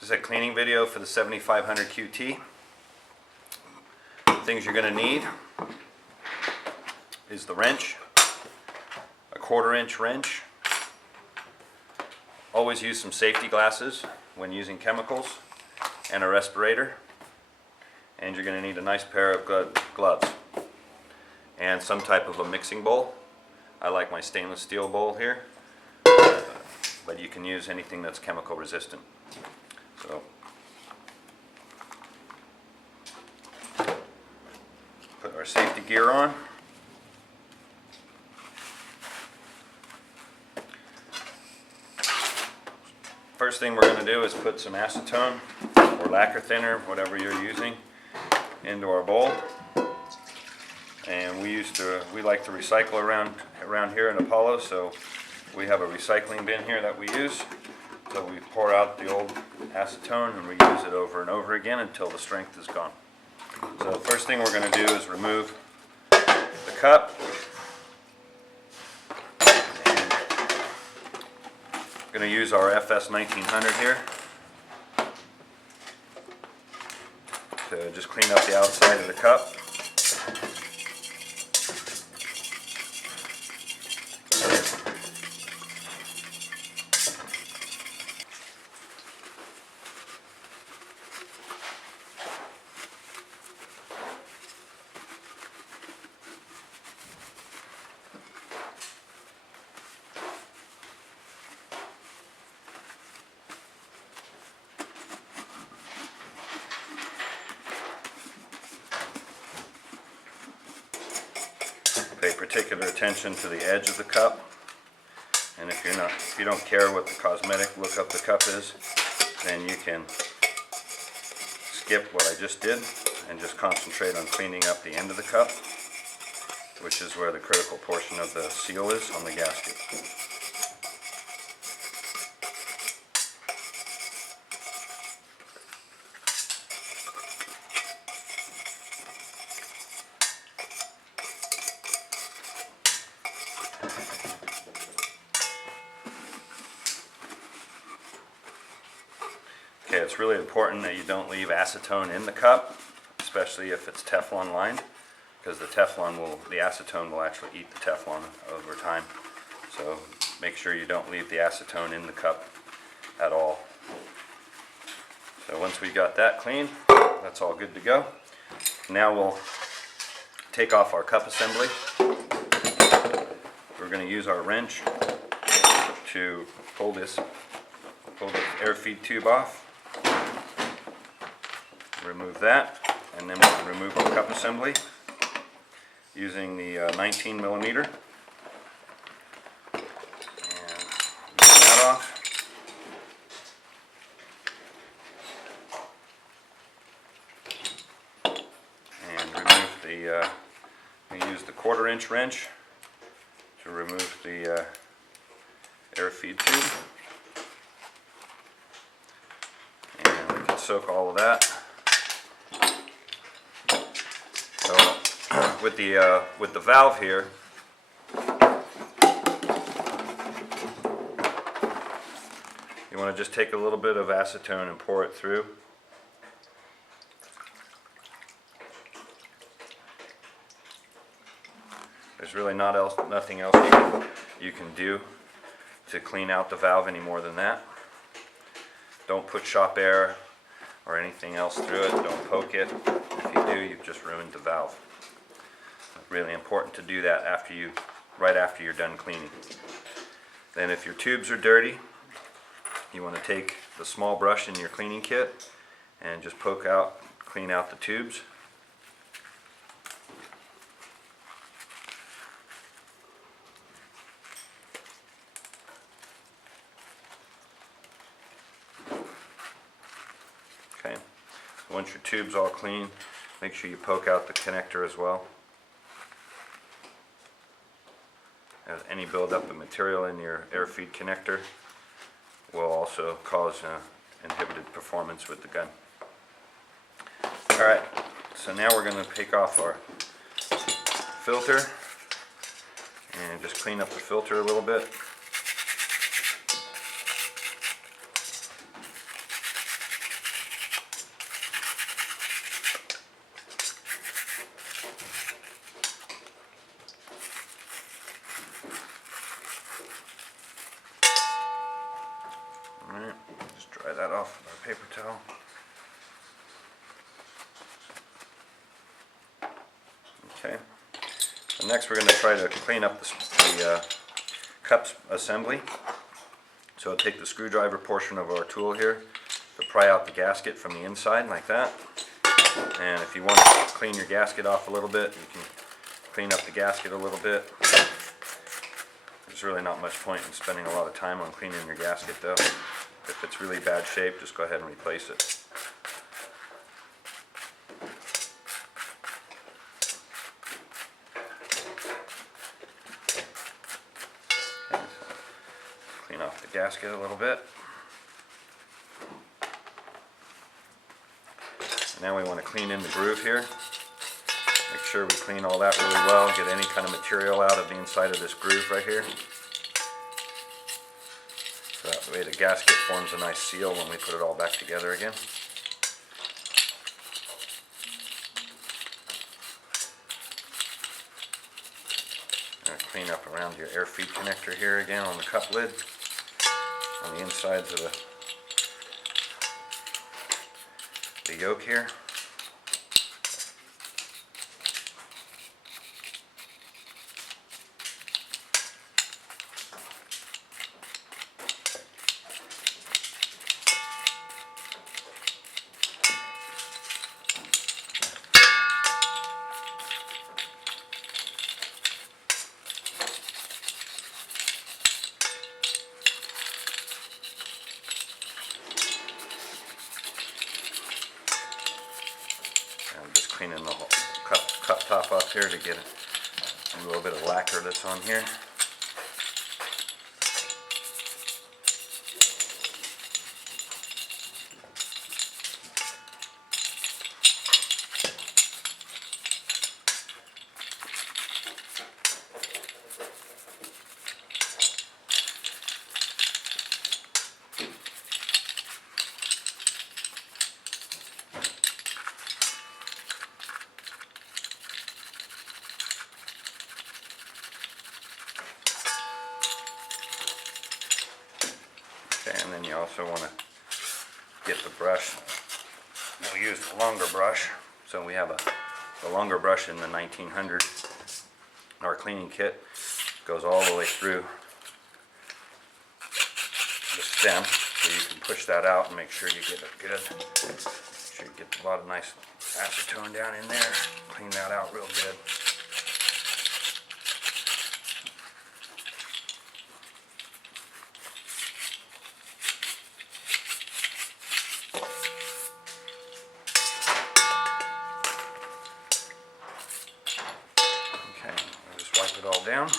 This is a cleaning video for the 7500 QT. Things you're going to need is the wrench, a 1/4 inch wrench. Always use some safety glasses when using chemicals, and a respirator. And you're going to need a nice pair of gloves and some type of a mixing bowl. I like my stainless steel bowl here, but you can use anything that's chemical resistant. So put our safety gear on. First thing we're going to do is put some acetone or lacquer thinner, whatever you're using, into our bowl. And we like to recycle around here in Apollo, so we have a recycling bin here that we use. So we pour out the old acetone and reuse it over and over again until the strength is gone. So the first thing we're going to do is remove the cup. We're going to use our FS 1900 here to just clean up the outside of the cup. Pay particular attention to the edge of the cup, and if you don't care what the cosmetic look of the cup is, then you can skip what I just did and just concentrate on cleaning up the end of the cup, which is where the critical portion of the seal is on the gasket. Okay, it's really important that you don't leave acetone in the cup, especially if it's Teflon lined, because the acetone will actually eat the Teflon over time. So make sure you don't leave the acetone in the cup at all. So once we got that clean, that's all good to go. Now we'll take off our cup assembly. We're going to use our wrench to pull the air feed tube off. Remove that, and then we can remove our cup assembly using the 19 millimeter. And remove that off. And remove we use the 1/4 inch wrench to remove the air feed tube. And we can soak all of that. So with the valve here, you want to just take a little bit of acetone and pour it through. There's really nothing else you can do to clean out the valve any more than that. Don't put shop air or anything else through it. Don't poke it. If you do, you've just ruined the valve. It's really important to do that right after you're done cleaning. Then if your tubes are dirty, you want to take the small brush in your cleaning kit and just clean out the tubes. Okay, once your tube's all clean, make sure you poke out the connector as well. Any buildup of material in your air feed connector will also cause inhibited performance with the gun. Alright, so now we're going to take off our filter and just clean up the filter a little bit. paper towel. Okay. So next we're going to try to clean up the cup assembly. So I'll take the screwdriver portion of our tool here to pry out the gasket from the inside like that. And if you want to clean your gasket off a little bit, you can clean up the gasket a little bit. There's really not much point in spending a lot of time on cleaning your gasket though. If it's really bad shape, just go ahead and replace it. Okay, so clean off the gasket a little bit. Now we want to clean in the groove here. Make sure we clean all that really well, get any kind of material out of the inside of this groove right here. So that way the gasket forms a nice seal when we put it all back together again. Clean up around your air feed connector here again on the cup lid, on the insides of the yoke here. Cleaning the whole cup top up here to get a little bit of lacquer that's on here. Okay, and then you also want to get the brush. We'll use the longer brush. So we have the longer brush in the 1900. Our cleaning kit goes all the way through the stem, so you can push that out and make sure you get it good. Make sure you get a lot of nice acetone down in there. Clean that out real good. Wipe it all down.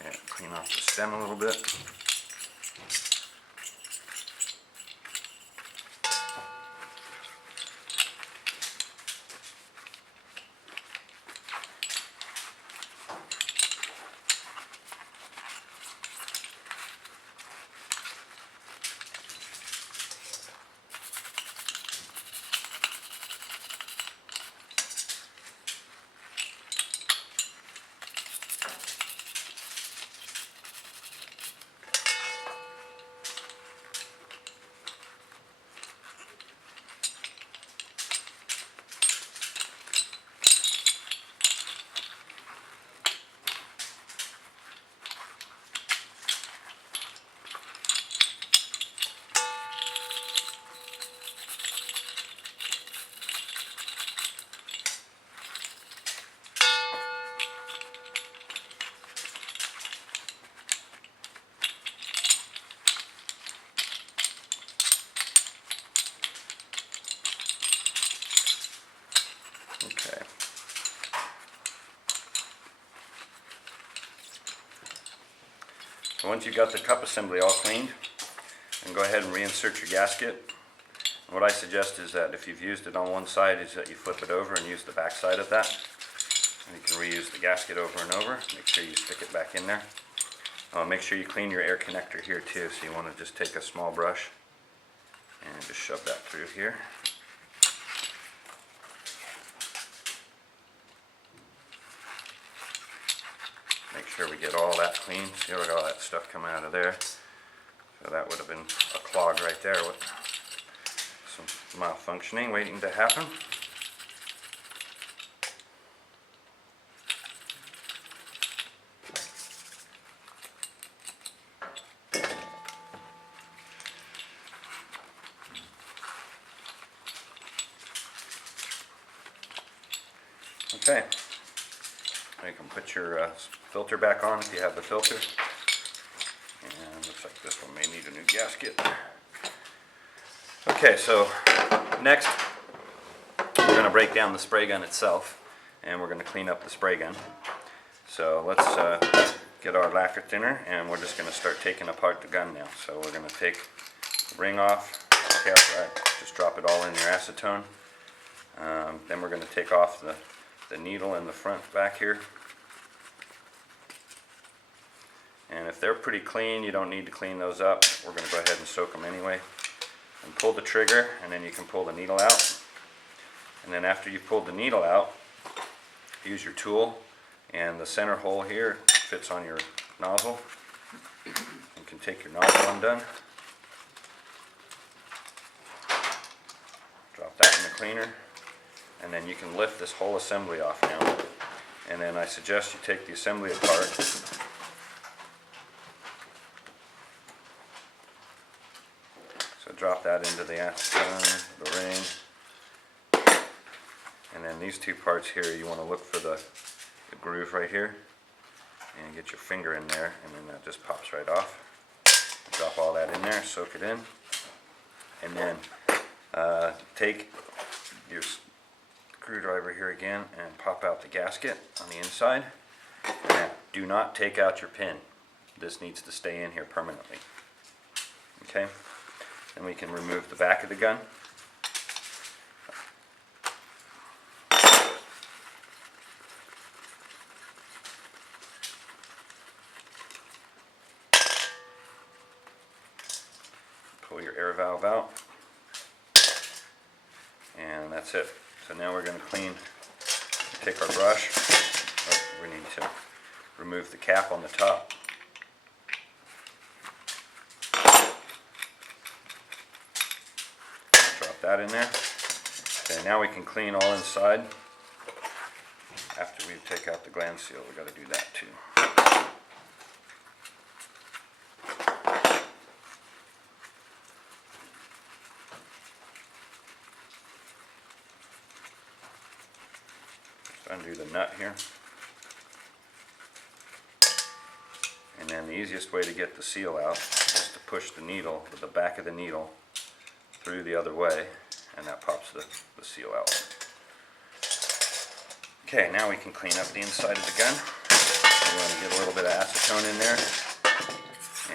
Okay, clean off the stem a little bit. Okay. So once you've got the cup assembly all cleaned, then go ahead and reinsert your gasket. And what I suggest is that if you've used it on one side, is that you flip it over and use the back side of that. And you can reuse the gasket over and over. Make sure you stick it back in there. Make sure you clean your air connector here too, so you want to just take a small brush and just shove that through here. Make sure we get all that clean. See, look at all that stuff coming out of there. So that would have been a clog right there with some malfunctioning waiting to happen. Okay, you can put your filter back on if you have the filter. And looks like this one may need a new gasket. Okay, so next we're going to break down the spray gun itself, and we're going to clean up the spray gun. So let's get our lacquer thinner, and we're just going to start taking apart the gun now. So we're going to take the ring off, cap, just drop it all in your acetone. Then we're going to take off the needle in the front back here. And if they're pretty clean, you don't need to clean those up. We're going to go ahead and soak them anyway. And pull the trigger, and then you can pull the needle out. And then after you've pulled the needle out, use your tool, and the center hole here fits on your nozzle. You can take your nozzle undone. Drop that in the cleaner. And then you can lift this whole assembly off now. And then I suggest you take the assembly apart. So drop that into the acetone, the ring. And then these two parts here, you want to look for the groove right here. And get your finger in there, and then that just pops right off. Drop all that in there, soak it in. And then take your screwdriver here again and pop out the gasket on the inside. And do not take out your pin. This needs to stay in here permanently. Okay? Then we can remove the back of the gun. Pull your air valve out. And that's it. So now we're going to take our brush. Oh, we need to remove the cap on the top. Drop that in there. Okay, now we can clean all inside. After we take out the gland seal, we've got to do that too. Undo the nut here. And then the easiest way to get the seal out is to push the needle with the back of the needle through the other way, and that pops the seal out. Okay, now we can clean up the inside of the gun. We're going to get a little bit of acetone in there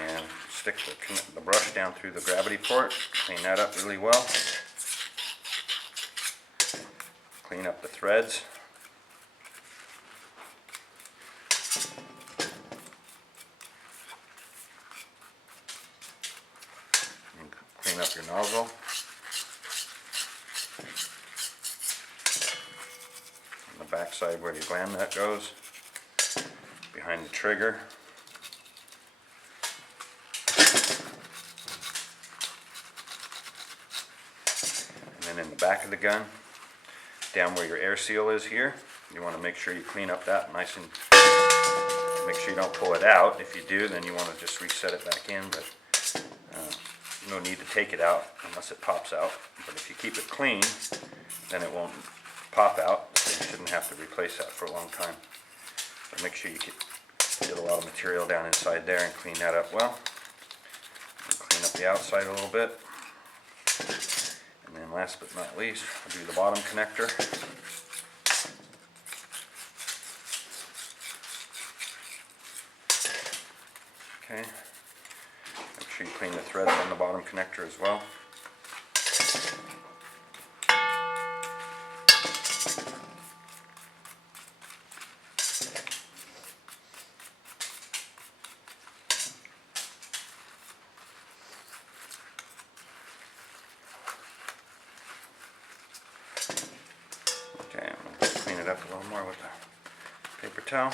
and stick the brush down through the gravity port. Clean that up really well. Clean up the threads. Clean up your nozzle. On the back side where your gland nut goes. Behind the trigger. And then in the back of the gun, down where your air seal is here, you want to make sure you clean up that nice and make sure you don't pull it out. If you do, then you want to just reset it back in, but no need to take it out unless it pops out. But if you keep it clean, then it won't pop out, so you shouldn't have to replace that for a long time. But make sure you get a lot of material down inside there and clean that up well. And clean up the outside a little bit. And then last but not least, we'll do the bottom connector. Okay. Make sure you clean the threads on the bottom connector as well. towel.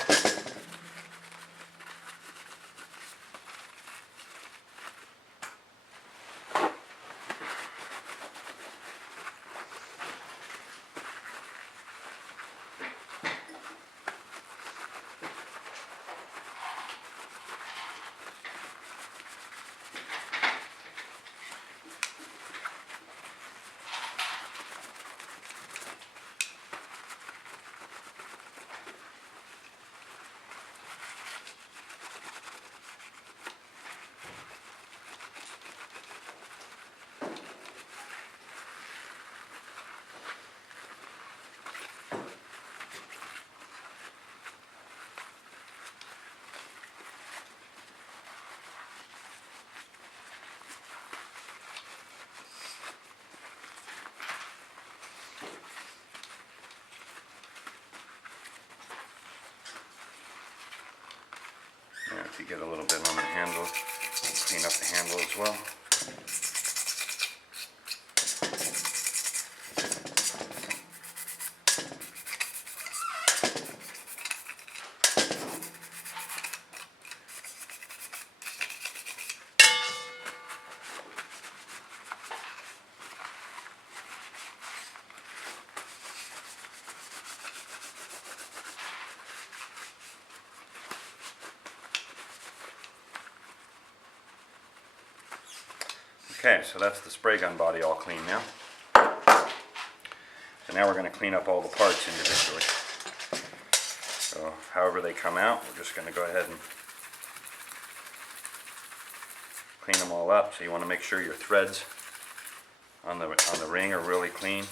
Yeah, if you get a little bit on the handle, clean up the handle as well. Okay, so that's the spray gun body all clean now. So now we're going to clean up all the parts individually. So however they come out, we're just going to go ahead and clean them all up. So you want to make sure your threads on the ring are really clean.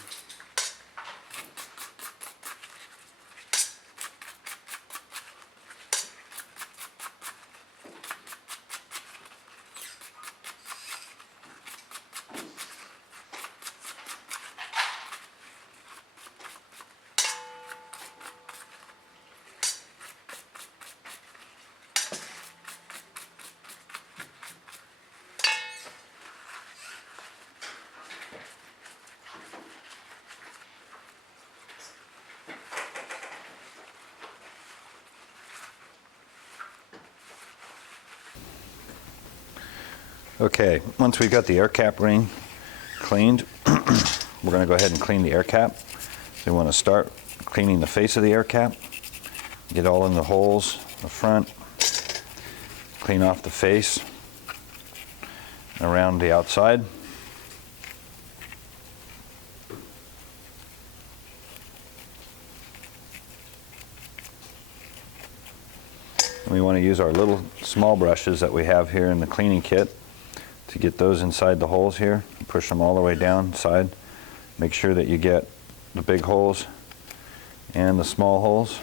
Okay, once we've got the air cap ring cleaned, we're going to go ahead and clean the air cap. So we want to start cleaning the face of the air cap, get all in the holes, the front, clean off the face, and around the outside. And we want to use our little small brushes that we have here in the cleaning kit to get those inside the holes here. Push them all the way down inside. Make sure that you get the big holes and the small holes.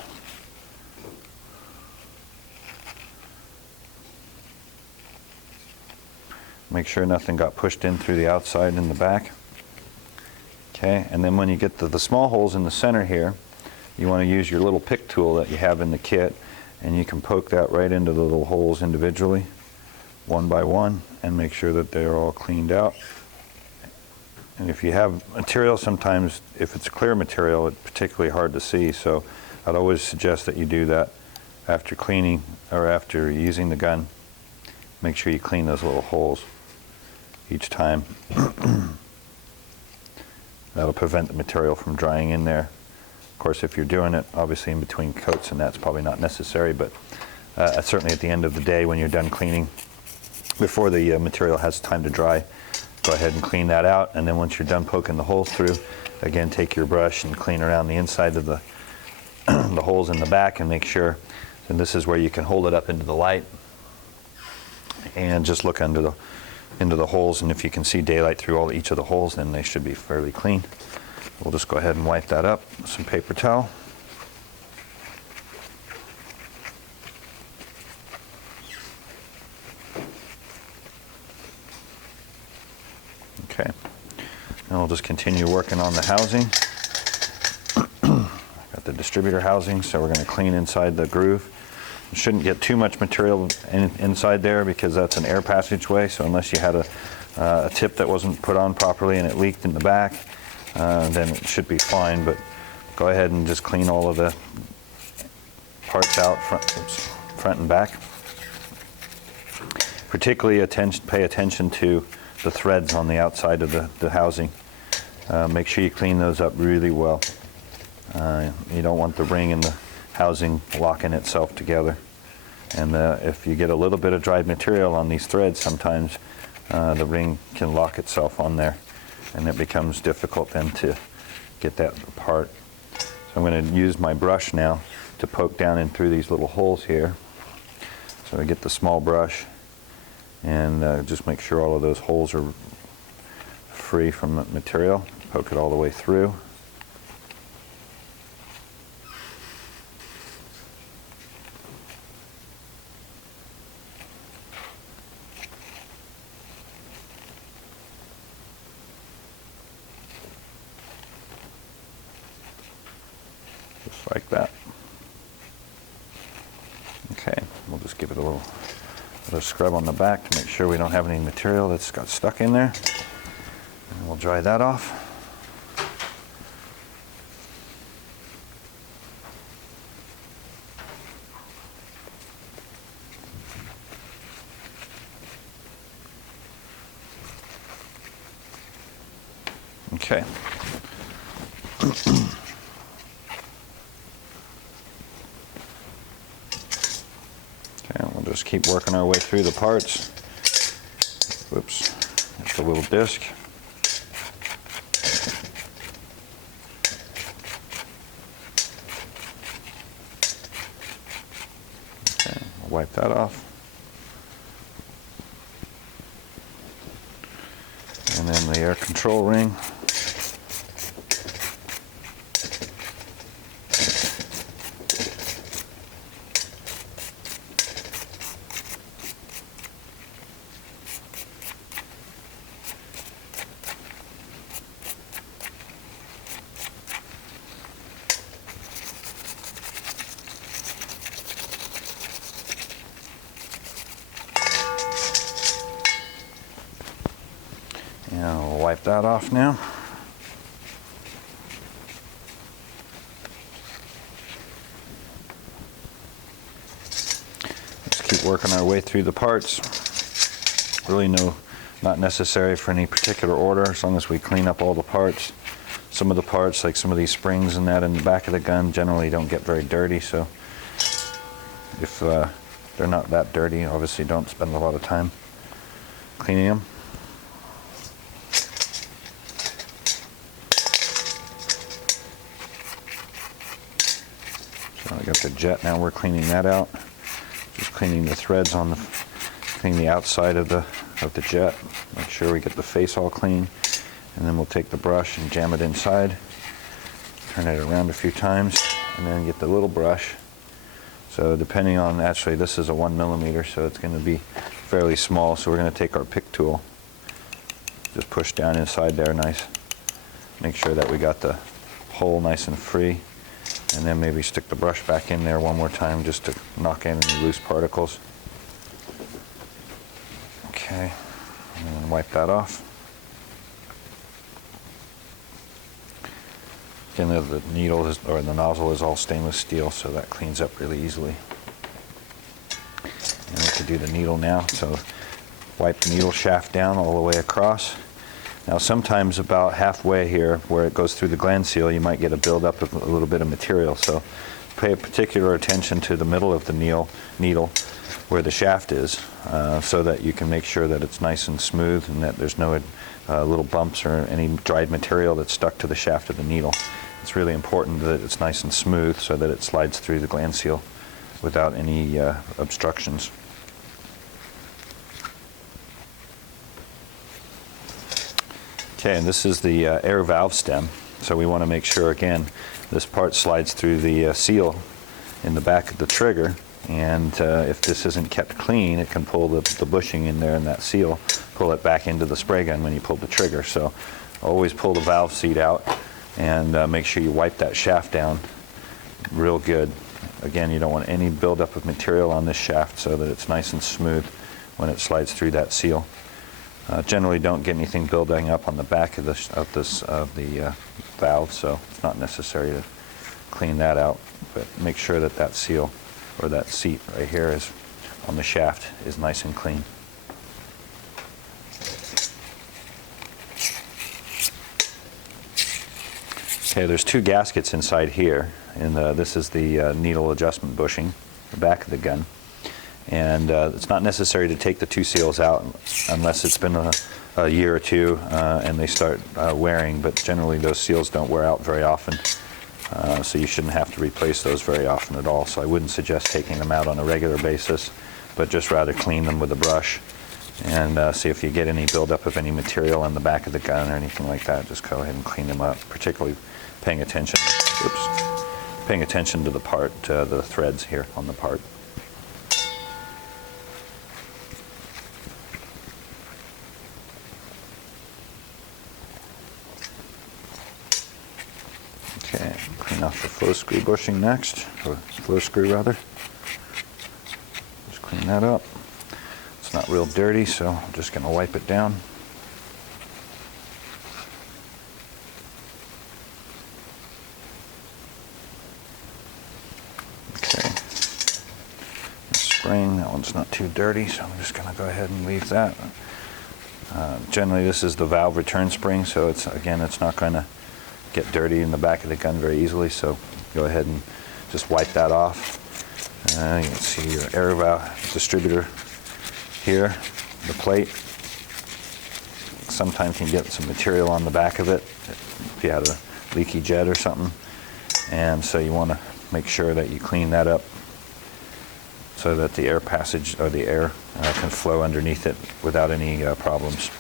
Make sure nothing got pushed in through the outside and the back. Okay, and then when you get to the small holes in the center here, you want to use your little pick tool that you have in the kit, and you can poke that right into the little holes individually, one by one, and make sure that they're all cleaned out. And if you have material, sometimes if it's clear material, it's particularly hard to see, so I'd always suggest that you do that after cleaning or after using the gun. Make sure you clean those little holes each time. That'll prevent the material from drying in there. Of course, if you're doing it obviously in between coats, and that's probably not necessary, but certainly at the end of the day when you're done cleaning, before the material has time to dry, go ahead and clean that out. And then once you're done poking the holes through, again, take your brush and clean around the inside of the the holes in the back, and make sure, and this is where you can hold it up into the light and just look into the holes, and if you can see daylight through each of the holes, then they should be fairly clean. We'll just go ahead and wipe that up with some paper towel. Okay, and we'll just continue working on the housing. Got the distributor housing, so we're going to clean inside the groove. You shouldn't get too much material inside there because that's an air passageway, so unless you had a tip that wasn't put on properly and it leaked in the back, then it should be fine. But go ahead and just clean all of the parts out front and back. Particularly pay attention to the threads on the outside of the housing. Make sure you clean those up really well. You don't want the ring and the housing locking itself together. And if you get a little bit of dried material on these threads, sometimes the ring can lock itself on there, and it becomes difficult then to get that apart. So I'm going to use my brush now to poke down in through these little holes here. So I get the small brush and just make sure all of those holes are free from the material. Poke it all the way through. Just like that. Okay, we'll just give it a little scrub on the back to make sure we don't have any material that's got stuck in there. And we'll dry that off. Okay. We'll just keep working our way through the parts. Whoops, just a little disc. Okay, we'll wipe that off. And then the air control ring. And we'll wipe that off now. Just keep working our way through the parts. Really not necessary for any particular order, as long as we clean up all the parts. Some of the parts, like some of these springs and that in the back of the gun, generally don't get very dirty, so if they're not that dirty, obviously don't spend a lot of time cleaning them. So I got the jet now, we're cleaning that out. Just cleaning the threads on cleaning the outside of the jet. Make sure we get the face all clean. And then we'll take the brush and jam it inside. Turn it around a few times and then get the little brush. So depending on, actually this is a 1mm, so it's going to be fairly small. So we're going to take our pick tool. Just push down inside there nice. Make sure that we got the hole nice and free. And then maybe stick the brush back in there one more time just to knock in any loose particles. Okay, and then wipe that off. Again, the needle or the nozzle is all stainless steel, so that cleans up really easily. And we can do the needle now. So wipe the needle shaft down all the way across. Now sometimes about halfway here where it goes through the gland seal, you might get a buildup of a little bit of material. So pay particular attention to the middle of the needle where the shaft is, so that you can make sure that it's nice and smooth and that there's no little bumps or any dried material that's stuck to the shaft of the needle. It's really important that it's nice and smooth so that it slides through the gland seal without any obstructions. Okay, and this is the air valve stem. So we want to make sure, again, this part slides through the seal in the back of the trigger. And if this isn't kept clean, it can pull the bushing in there in that seal, pull it back into the spray gun when you pull the trigger. So always pull the valve seat out and make sure you wipe that shaft down real good. Again, you don't want any buildup of material on this shaft so that it's nice and smooth when it slides through that seal. Generally don't get anything building up on the back of the valve, so it's not necessary to clean that out. But make sure that that seal or that seat right here is on the shaft is nice and clean. Okay, there's two gaskets inside here, and this is the needle adjustment bushing, the back of the gun. And it's not necessary to take the two seals out unless it's been a year or two and they start wearing, but generally those seals don't wear out very often, so you shouldn't have to replace those very often at all. So I wouldn't suggest taking them out on a regular basis, but just rather clean them with a brush and see if you get any buildup of any material on the back of the gun or anything like that. Just go ahead and clean them up, particularly paying attention to the part, the threads here on the part. Okay, clean off the flow screw bushing next, or flow screw rather. Just clean that up. It's not real dirty, so I'm just going to wipe it down. Okay. The spring, that one's not too dirty, so I'm just going to go ahead and leave that. Generally, this is the valve return spring, so it's not going to get dirty in the back of the gun very easily, so go ahead and just wipe that off. You can see your air valve distributor here, the plate. Sometimes you can get some material on the back of it if you had a leaky jet or something, and so you want to make sure that you clean that up so that the air passage or the air can flow underneath it without any problems.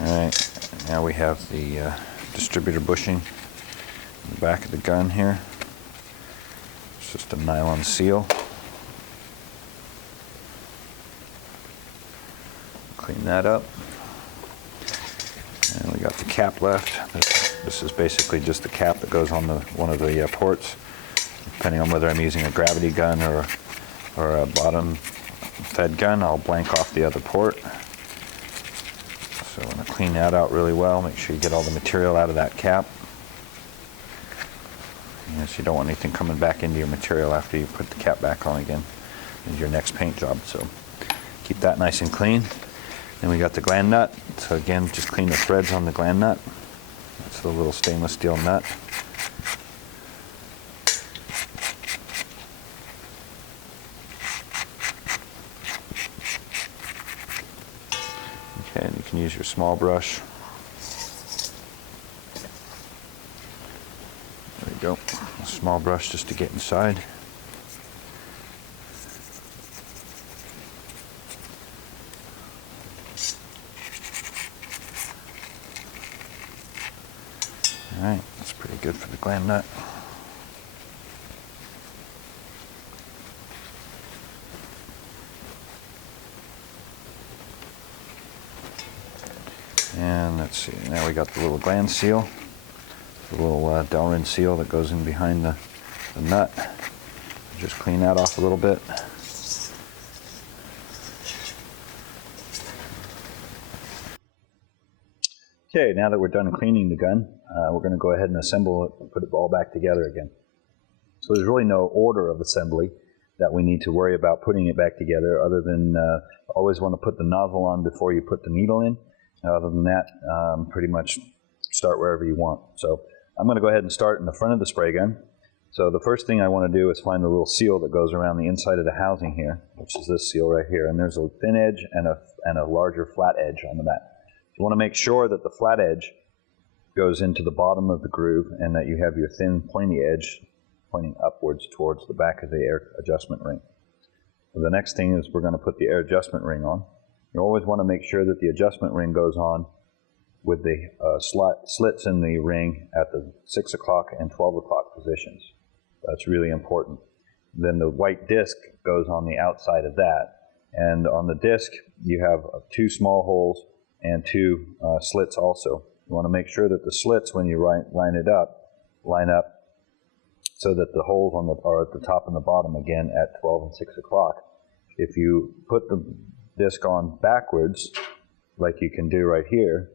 All right. Now we have the distributor bushing in the back of the gun here. It's just a nylon seal. Clean that up. And we got the cap left. This is basically just the cap that goes on one of the ports. Depending on whether I'm using a gravity gun or a bottom fed gun, I'll blank off the other port. So I'm going to clean that out really well. Make sure you get all the material out of that cap. Yes, you don't want anything coming back into your material after you put the cap back on again in your next paint job. So keep that nice and clean. Then we got the gland nut. So again, just clean the threads on the gland nut. That's the little stainless steel nut. Okay, and you can use your small brush. There you go. A small brush just to get inside. All right, that's pretty good for the gland nut. And let's see, now we got the little gland seal, the little Delrin seal that goes in behind the nut. Just clean that off a little bit. Okay, now that we're done cleaning the gun, we're going to go ahead and assemble it and put it all back together again. So there's really no order of assembly that we need to worry about putting it back together, other than always want to put the nozzle on before you put the needle in. Other than that, pretty much start wherever you want. So I'm going to go ahead and start in the front of the spray gun. So the first thing I want to do is find the little seal that goes around the inside of the housing here, which is this seal right here. And there's a thin edge and a larger flat edge on the back. You want to make sure that the flat edge goes into the bottom of the groove and that you have your thin pointy edge pointing upwards towards the back of the air adjustment ring. So the next thing is we're going to put the air adjustment ring on. You always want to make sure that the adjustment ring goes on with the slits in the ring at the 6 o'clock and 12 o'clock positions. That's really important. Then the white disc goes on the outside of that. And on the disc, you have 2 small holes and 2 slits also. You want to make sure that the slits, when you line up so that the holes are at the top and the bottom again at 12 and 6 o'clock. If you put the disc on backwards, like you can do right here,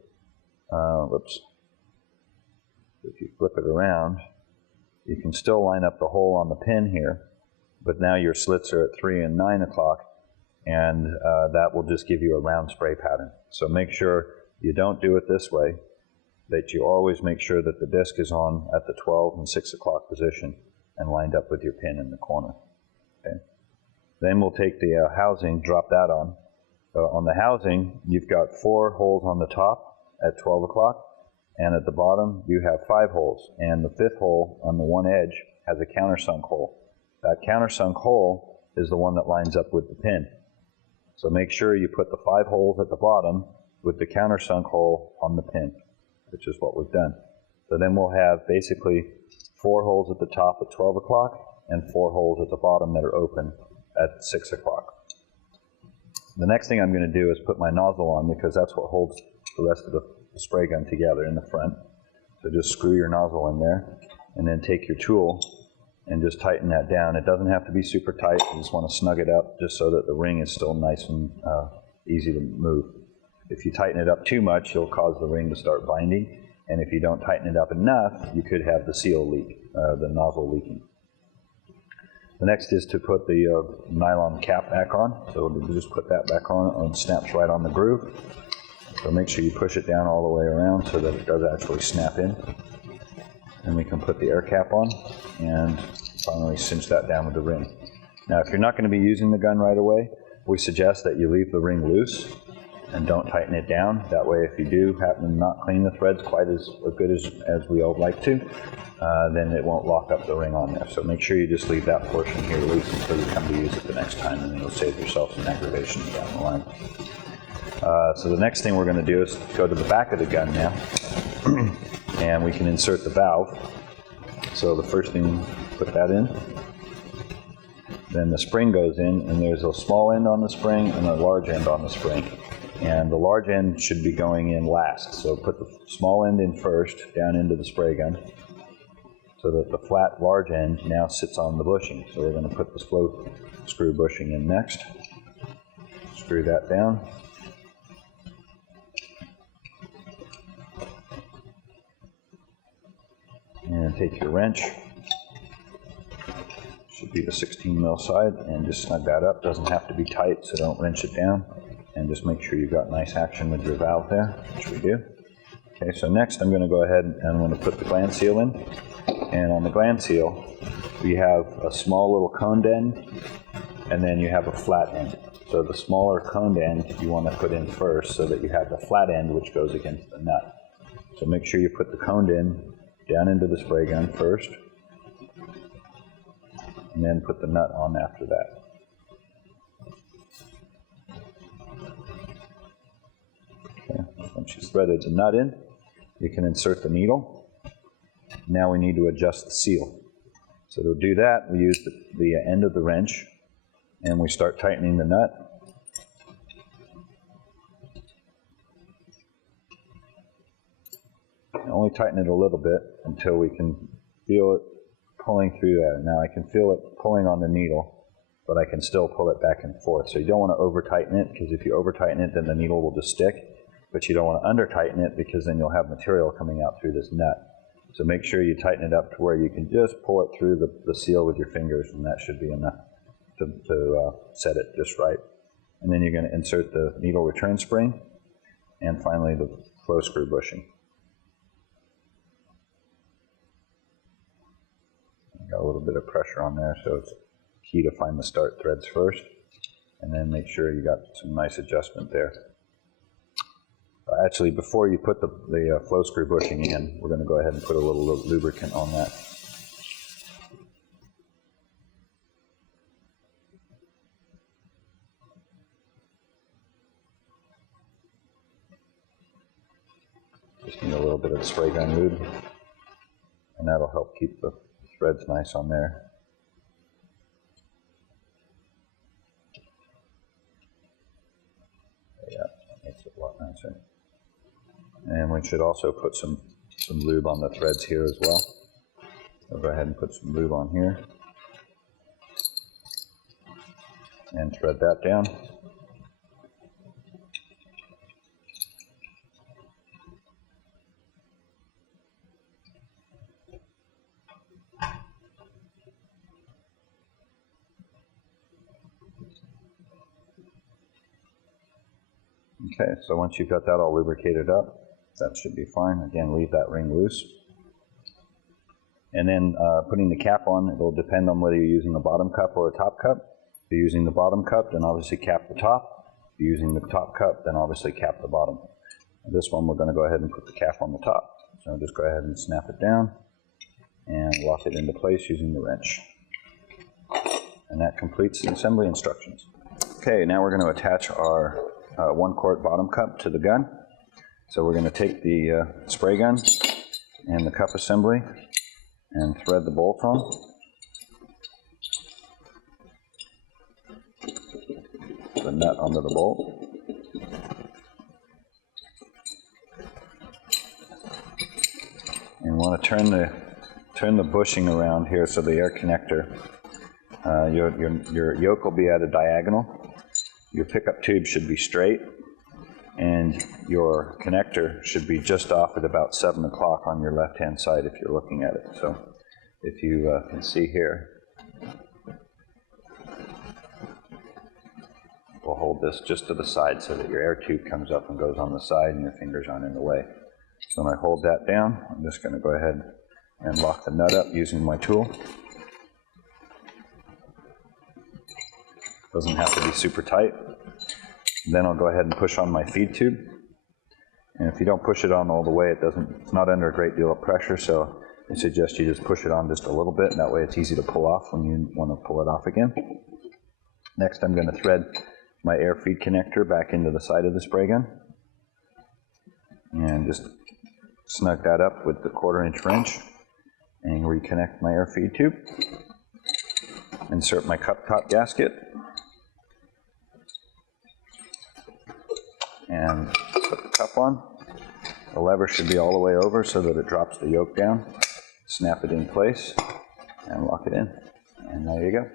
If you flip it around, you can still line up the hole on the pin here, but now your slits are at 3 and 9 o'clock, and that will just give you a round spray pattern. So make sure you don't do it this way, that you always make sure that the disc is on at the 12 and 6 o'clock position and lined up with your pin in the corner. Okay. Then we'll take the housing, drop that on. On the housing, you've got 4 holes on the top at 12 o'clock, and at the bottom you have 5 holes, and the 5th hole on the one edge has a countersunk hole. That countersunk hole is the one that lines up with the pin. So make sure you put the 5 holes at the bottom with the countersunk hole on the pin, which is what we've done. So then we'll have basically 4 holes at the top at 12 o'clock and 4 holes at the bottom that are open at 6 o'clock. The next thing I'm going to do is put my nozzle on, because that's what holds the rest of the spray gun together in the front. So just screw your nozzle in there, and then take your tool and just tighten that down. It doesn't have to be super tight. You just want to snug it up just so that the ring is still nice and easy to move. If you tighten it up too much, you'll cause the ring to start binding, and if you don't tighten it up enough, you could have the seal leak, the nozzle leaking. The next is to put the nylon cap back on. So we'll just put that back on, and it snaps right on the groove. So make sure you push it down all the way around so that it does actually snap in. And we can put the air cap on and finally cinch that down with the ring. Now, if you're not going to be using the gun right away, we suggest that you leave the ring loose and don't tighten it down. That way, if you do happen to not clean the threads quite as good as we all like to, then it won't lock up the ring on there. So make sure you just leave that portion here loose until you come to use it the next time, and you'll save yourself some aggravation down the line. So the next thing we're going to do is go to the back of the gun now, and we can insert the valve. So the first thing, put that in. Then the spring goes in, and there's a small end on the spring and a large end on the spring. And the large end should be going in last. So put the small end in first, down into the spray gun, so that the flat large end now sits on the bushing. So we're going to put the float screw bushing in next. Screw that down. And take your wrench. Should be the 16 mil side, and just snug that up. Doesn't have to be tight, so don't wrench it down. And just make sure you've got nice action with your valve there, which we do. Okay, so next I'm going to go ahead and I'm going to put the gland seal in. And on the gland seal, we have a small little coned end, and then you have a flat end. So the smaller coned end you want to put in first, so that you have the flat end which goes against the nut. So make sure you put the coned end down into the spray gun first, and then put the nut on after that. Okay. Once you've threaded the nut in, you can insert the needle. Now we need to adjust the seal. So to do that, we use the end of the wrench, and we start tightening the nut. Only tighten it a little bit until we can feel it pulling through there. Now I can feel it pulling on the needle, but I can still pull it back and forth. So you don't want to over tighten it, because if you over tighten it, then the needle will just stick. But you don't want to under tighten it, because then you'll have material coming out through this nut. So make sure you tighten it up to where you can just pull it through the seal with your fingers, and that should be enough to set it just right. And then you're going to insert the needle return spring, and finally the flow screw bushing. Got a little bit of pressure on there, so it's key to find the start threads first, and then make sure you got some nice adjustment there. Actually, before you put the flow screw bushing in, we're going to go ahead and put a little lubricant on that. Just need a little bit of spray gun lube, and that'll help keep the threads nice on there. Yeah, makes it a lot nicer. And we should also put some lube on the threads here as well. So go ahead and put some lube on here. And thread that down. Okay, so once you've got that all lubricated up, that should be fine. Again, leave that ring loose. And then putting the cap on, it'll depend on whether you're using a bottom cup or a top cup. If you're using the bottom cup, then obviously cap the top. If you're using the top cup, then obviously cap the bottom. This one, we're going to go ahead and put the cap on the top. So just go ahead and snap it down and lock it into place using the wrench. And that completes the assembly instructions. Okay, now we're going to attach our 1 quart bottom cup to the gun. So we're going to take the spray gun and the cup assembly and thread the bolt on. The nut onto the bolt. And want to turn the bushing around here so the air connector, your yoke will be at a diagonal. Your pickup tube should be straight, and your connector should be just off at about 7 o'clock on your left-hand side if you're looking at it. So if you can see here, we'll hold this just to the side so that your air tube comes up and goes on the side and your fingers aren't in the way. So when I hold that down, I'm just going to go ahead and lock the nut up using my tool. Doesn't have to be super tight. Then I'll go ahead and push on my feed tube. And if you don't push it on all the way, it's not under a great deal of pressure, so I suggest you just push it on just a little bit, and that way it's easy to pull off when you want to pull it off again. Next, I'm going to thread my air feed connector back into the side of the spray gun. And just snug that up with the 1/4-inch wrench and reconnect my air feed tube. Insert my cup top gasket and put the cup on. The lever should be all the way over so that it drops the yoke down. Snap it in place and lock it in. And there you go.